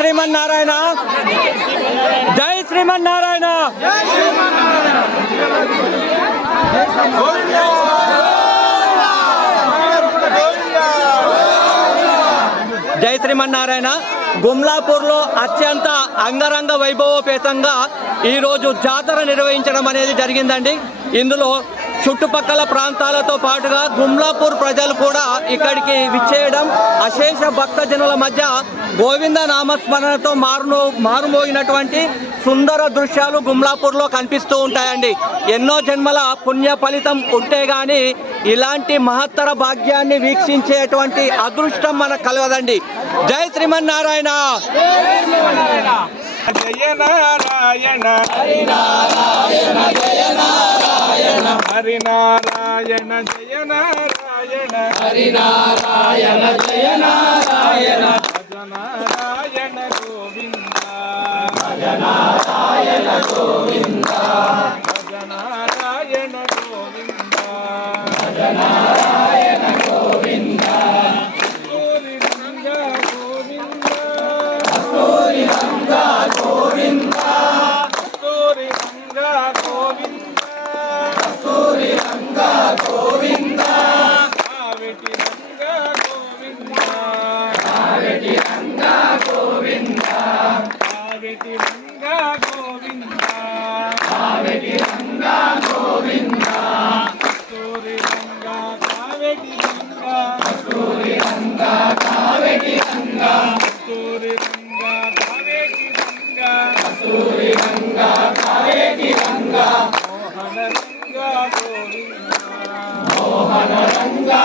శ్రీమన్నారాయణ, జై శ్రీమన్నారాయణ. జై శ్రీమన్నారాయణ. గుమ్లాపూర్లో అత్యంత అంగరంగ వైభవోపేతంగా ఈరోజు జాతర నిర్వహించడం అనేది జరిగిందండి. ఇందులో చుట్టుపక్కల ప్రాంతాలతో పాటుగా గుమ్లాపూర్ ప్రజలు కూడా ఇక్కడికి విచ్చేయడం, అశేష భక్తజనుల మధ్య గోవింద నామస్మరణతో మారుమోగినటువంటి సుందర దృశ్యాలు గుమ్లాపూర్లో కనిపిస్తూ ఉంటాయండి. ఎన్నో జన్మల పుణ్య ఫలితం ఉంటే గాని ఇలాంటి మహత్తర భాగ్యాన్ని వీక్షించేటువంటి అదృష్టం మనకు కలగదండి. జై శ్రీమన్నారాయణ. జయ నారాయణ హరి నారాయణ జయ నారాయణ హరి నారాయణ జయ నారాయణ హరి నారాయణ జయ నారాయణ భజ నారాయణ గోవింద భజ నారాయణ గోవింద భజ నారాయణ గోవింద భజ నారాయణ గోవింద కస్తూరి రంగా గోవింద కస్తూరి రంగా గోవింద కస్తూరి రంగా గోవింద కావేటి రంగా గోవింద కావేటి రంగా గోవింద కావేటి రంగా గోవింద కావేటి రంగా గోవింద కస్తూరి రంగా కావేటి రంగా కస్తూరి రంగా కావేటి రంగా కస్తూరి రంగా కస్తూరి రంగా కావేటి రంగా మోహన రంగా గోవింద మోహన రంగా